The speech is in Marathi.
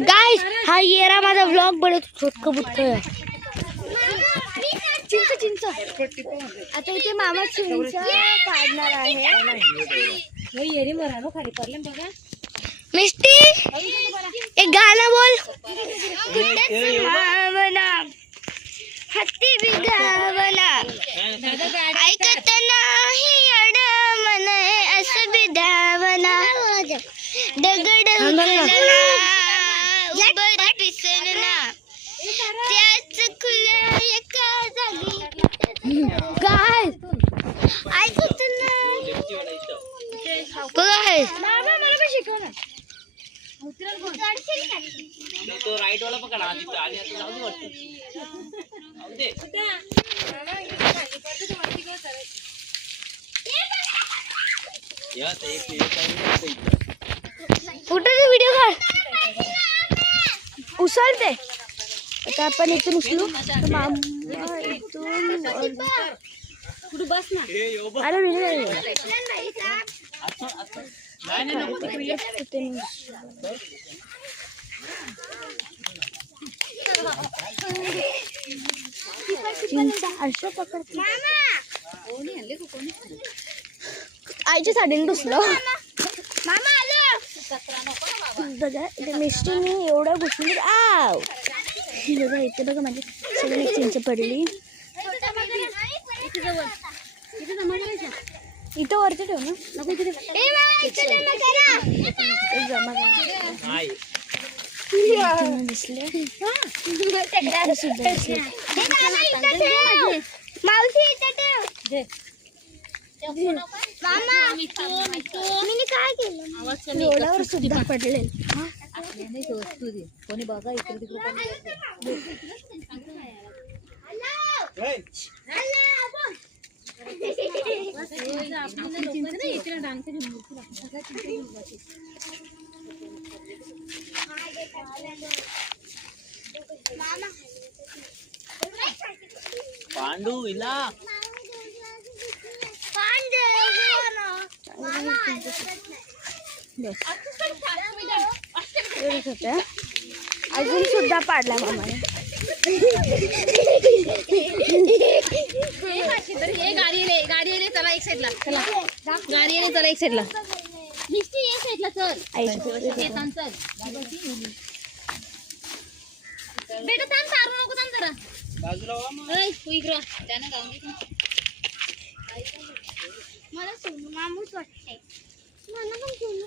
गाइस हा येरा माझा व्लॉग बडे छोटक बुटतोय चिंच चिंच आता इथे मामा चिंच काढणार आहे हे येरी मरानो खाली पडले बघा मिस्टी एक गाणं बोल भावना हत्ती बिगावना ऐकत नाही अड मन असं बिदावना दगड उचलना उबर पिसलना त्याच खुल्या एका जागी काय ऐकत नाही बघा मामा मला पण शिकव ना तो राइट वाला पकड़ आधी तो आधी आता जाऊ दे वरती जाऊ दे या ते एक फोटोचा व्हिडिओ काढ उचलते आता आपण इथून उचलू तर मामा इथून पुढे बस ना अरे व्हिडिओ नाही नाही नको चिंचा आरशा पकडते आईच्या साडीने डुसलं मामा आलो बघा इथे मिस्टीने एवढ्या घुसली आव बघा इथे बघा माझी सगळी चिंच पडली इथं वरती ठेव ना नको इथे जमा दिसले मावशी काय केलं रोडावर सुद्धा पडले कोणी बघा इकडे तिकडे पांडू इला अजून सुद्धा पाडला मामाने गाडी चला एक साईडला चला गाडी चला एक साईडला निश्चित एक साईडला चल चल बेटा थांब सारू नको थांब जरा बाजूला वा मग ओय तू इकडं त्यानं गाऊन घे मला सोनू मामूच वाटते मला पण सोनू